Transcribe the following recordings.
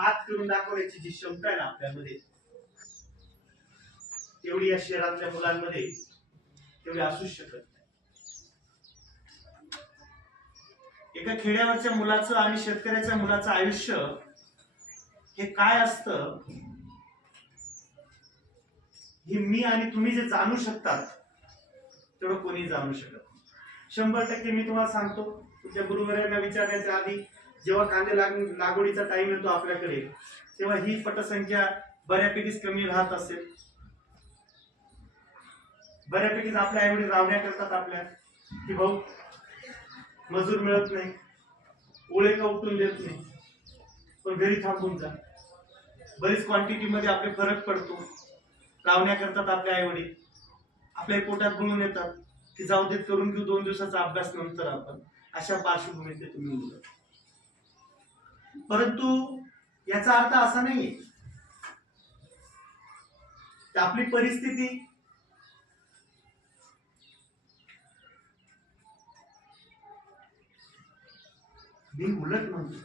मात करून दाखवण्याची जी क्षमता आहे ना आपल्यामध्ये, तेवढी या शहरातल्या मुलांमध्ये तेवढी असू शकत नाही. एका खेड्यावरच्या मुलाचं आणि शेतकऱ्याच्या मुलाचं आयुष्य हे काय असतं हे मी आणि तुम्ही जे जाणू शकतात तेवढं कोणी जाणू शकत नाही. 100% मी तुम्हाला सांगतो, तुमच्या गुरुवर्यांना विचारण्याच्या आधी जेव्हा कांदे लागवडीचा टाइम येतो आपल्याकडे, तेव्हा ही पटसंख्या बऱ्यापैकीच कमी राहत असेल. बऱ्यापैकीच आपल्या आईवडील रावण्या करतात आपल्या की भाऊ मजूर मिळत नाही, ओळे का उठून देत नाही, पण घरी थांबून जा. बरीच क्वांटिटी मध्ये आपले फरक पडतो. रावण्या करतात आपले आई वडील, आपल्या पोटात गुळून येतात की जाऊ देत, करून घेऊ 2 दिवसाचा अभ्यास नंतर आपण. अशा पार्श्वभूमीत तुम्ही मुलं. परंतु याचा अर्थ असा नाहीये की आपली परिस्थिती मी उलट म्हणतो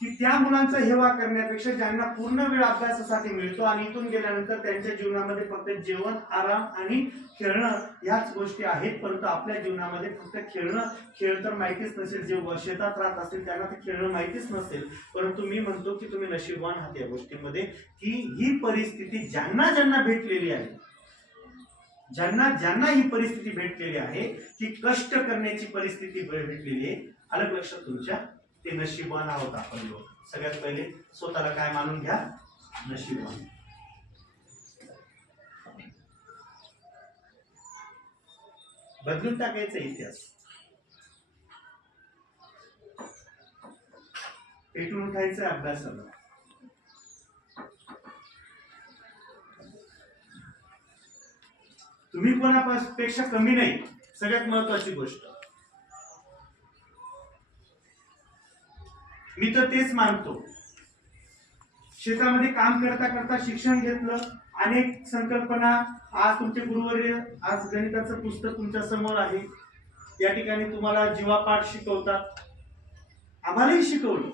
की त्या मुलांचा हेवा करण्यापेक्षा ज्यांना पूर्ण वेळ अभ्यासासाठी मिळतो आणि इथून गेल्यानंतर त्यांच्या जीवनामध्ये फक्त जेवण, आराम आणि खेळणं ह्याच गोष्टी आहेत, परंतु आपल्या जीवनामध्ये फक्त खेळ तर माहितीच नसेल. जे शेतात राहत असतील त्यांना ते खेळणं माहितीच नसेल. परंतु मी म्हणतो की तुम्ही नशीबवान आहात या गोष्टीमध्ये की ही परिस्थिती ज्यांना ज्यांना भेटलेली आहे, ज्यांना ही परिस्थिती भेटलेली आहे, की कष्ट करण्याची परिस्थिती भेटलेली आहे, अलग लक्षात तुमच्या, ते नशीबवान आहोत आपण लोक. सगळ्यात पहिले स्वतःला काय मानून घ्या, नशीबवान. बदलून टाकायचा इतिहास, पेटून उठायचं अभ्यासाला. तुम्ही कोणापेक्षा कमी नाही, सगळ्यात महत्वाची गोष्ट. मी तर तेच मानतो. शेतामध्ये काम करता करता शिक्षण घेतलं, अनेक संकल्पना. आज तुमचे गुरुवर्य, आज गणिताचं पुस्तक तुमच्या समोर आहे, या ठिकाणी तुम्हाला जीवापाठ शिकवतात. आम्हालाही शिकवलं,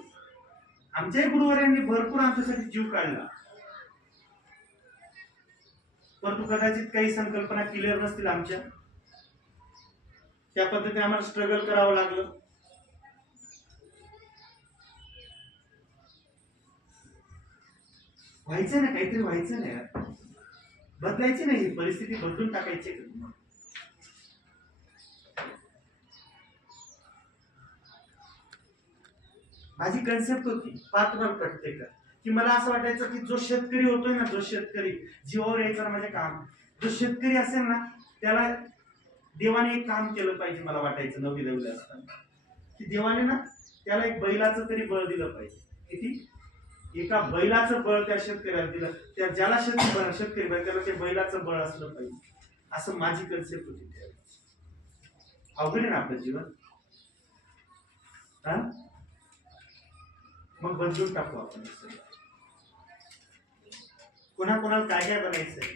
आमच्याही गुरुवर्यांनी भरपूर आमच्यासाठी जीव काढला. परंतु कदाचित काही संकल्पना क्लिअर नसतील आमच्या, त्या पद्धतीने आम्हाला स्ट्रगल करावं लागलं. व्हायचं ना, काहीतरी व्हायचं ना यार, बदलायची नाही ही परिस्थिती, बदलून टाकायची. माझी कन्सेप्ट होती, पाच वर प्रत्येक, की मला असं वाटायचं की जो शेतकरी होतोय ना, जो शेतकरी जीवावर यायचा म्हणजे काम, जो शेतकरी असेल ना त्याला देवाने एक काम केलं पाहिजे. मला वाटायचं 9वी असताना की देवाने ना त्याला एक बैलाचं तरी बळ दिलं पाहिजे. किती? एका बैलाचं बळ त्या शेतकऱ्याला दिलं, त्या ज्याला शेतकरी त्याला ते बैलाचं बळ असलं पाहिजे, असं माझी कन्सेप्ट होती त्यावेळेस. अवघड आहे ना आपलं जीवन. हा, मग बदलून टाकू आपण. कोणाकोणाला काय काय बनायचंय,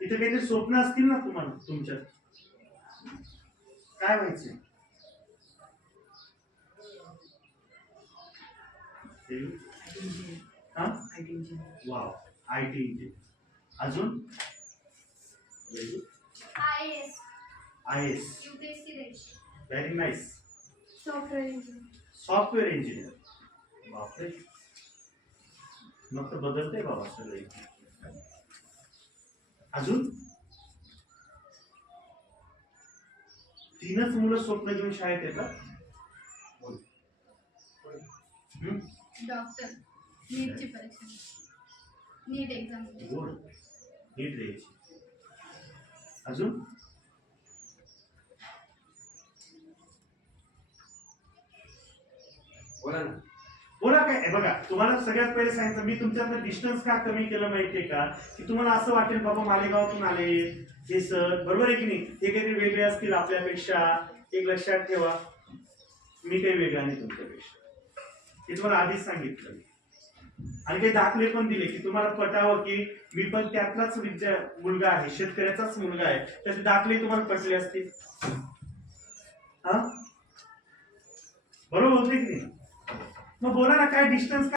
इथे काहीतरी स्वप्न असतील ना तुम्हाला, तुमच्यात काय व्हायचंय? Wow, IT engineer. अजून IAS, very nice. Software engineer. बापरे, मग तर बदलते बाबा सगळे. अजून 3च मुलं स्वप्न घेऊन शाळेत येतात. डॉक्टर, नीटची परीक्षा, नीट एक्झाम. गुड, नीट द्यायची. अजून बोला काय. बघा, तुम्हाला सगळ्यात पहिले सांगितलं मी, तुमच्यातलं डिस्टन्स का कमी केलं माहितीये का, की तुम्हाला असं वाटेल बाबा मालेगावातून आले हे सर, बरोबर आहे की नाही, हे काहीतरी वेगळे असतील आपल्यापेक्षा. एक लक्षात ठेवा, मी काही वेगळा नाही तुमच्यापेक्षा, हे तुम्हाला आधीच सांगितलं. आणि काही दाखले पण दिले की तुम्हाला पटावं की मी पण त्यातलाच मुलगा आहे, शेतकऱ्याचाच मुलगा आहे, त्याचे दाखले तुम्हाला पटले असतील. हा, बरोबर होते की नाही? मग बोला ना काय डिस्टन्स